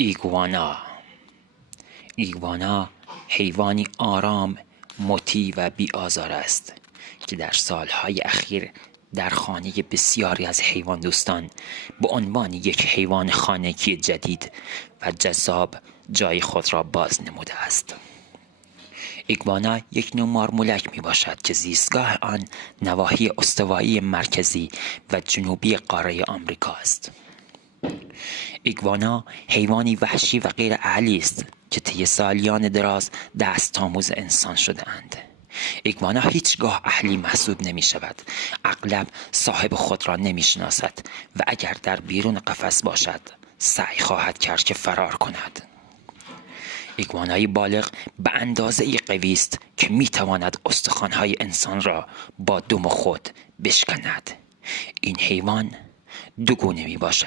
ایگوانا. ایگوانا حیوانی آرام، مطیع و بی‌آزار است که در سالهای اخیر در خانه بسیاری از حیوان دوستان به عنوان یک حیوان خانگی جدید و جذاب جای خود را باز نموده است. ایگوانا یک نوع مارمولک می باشد که زیستگاه آن نواحی استوایی مرکزی و جنوبی قاره آمریکا است. ایگوانا حیوانی وحشی و غیر اهلی است که طی سالیان دراز دست‌آموز انسان شده اند. ایگوانا هیچگاه اهلی محسوب نمی شود. اغلب صاحب خود را نمی شناسد و اگر در بیرون قفس باشد سعی خواهد کرد که فرار کند. ایگوانای بالغ به اندازه قوی است که می تواند استخوان‌های انسان را با دم خود بشکند. این حیوان دو گونه می باشد.